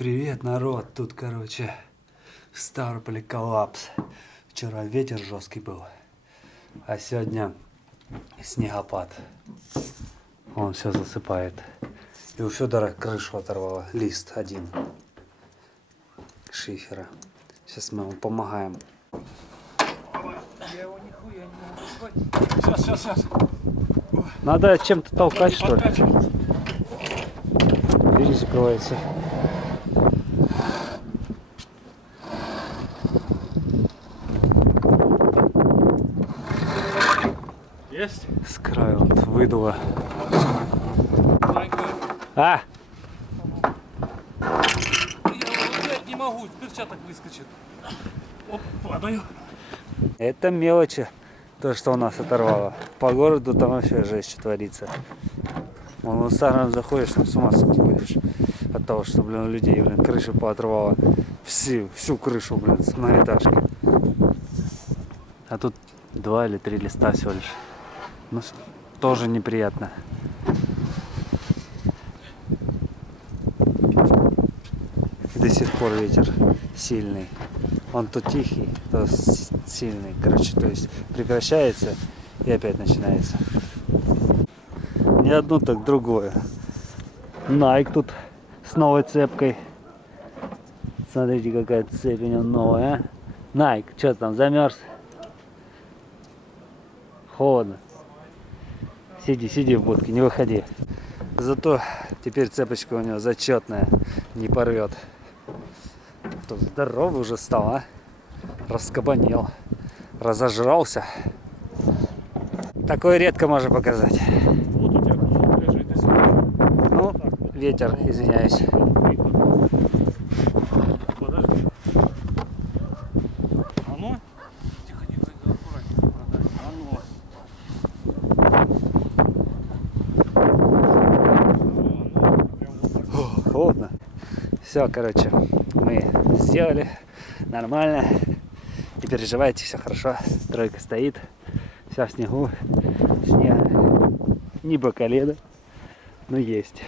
Привет, народ! Тут, короче, в Ставрополе коллапс. Вчера ветер жесткий был, а сегодня снегопад. Он все засыпает. И у Федора крышу оторвало. Лист один шифера. Сейчас мы ему помогаем. Я его нихуя не могу схватить. Сейчас. Надо чем-то толкать, что ли? Дверь закрывается. Есть? С края вот выдуло. А! Я его взять не могу, с перчаток выскочит. Оп, падаю. Это мелочи, то, что у нас оторвало. По городу там вообще жесть, что творится. Вон в Инстаграм заходишь, там с ума сходишь от того, что, блин, у людей, блин, крышу поотрывало. Всю крышу, блин, с многоэтажки. А тут 2 или 3 листа всего лишь. Ну, тоже неприятно. И до сих пор ветер сильный. Он то тихий, то сильный. Короче, то есть прекращается и опять начинается. Не одно, так другое. Nike тут с новой цепкой. Смотрите, какая цепь у него новая, а? Nike, что там, замерз? Холодно. Сиди в будке, не выходи. Зато теперь цепочка у него зачетная, не порвет. Тут здоровый уже стал, а? Раскабанел, разожрался. Такое редко можно показать. Вот у тебя кусок лежит, если... Ну, ветер, извиняюсь. Подожди. Оно? Тихо, аккуратнее. Оно. Холодно. Все, короче, мы сделали. Нормально. Не переживайте, все хорошо. Тройка стоит. Вся в снегу. Снег не по колено, но есть.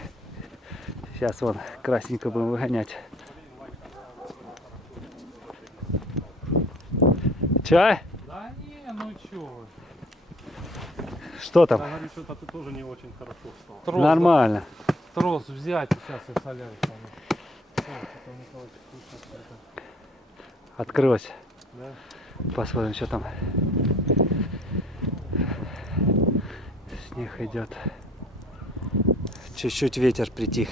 Сейчас вон красненько будем выгонять. Че? Да не, ну чё вы. Что там? Я говорю, что-то ты тоже не очень хорошо встал. Нормально. Трос взять, сейчас я соляюсь. Открылось. Да? Посмотрим, что там. Снег идет. Чуть-чуть ветер притих.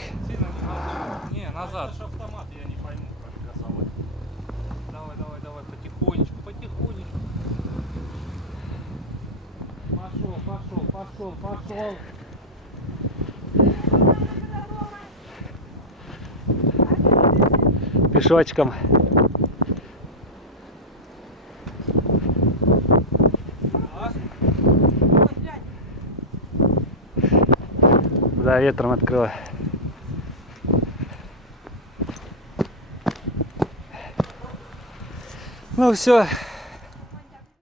Не, назад. Это автомат, я не пойму, как касалось. Давай, потихонечку. Пошел. Пешочком. Да, ветром открыло. Ну все,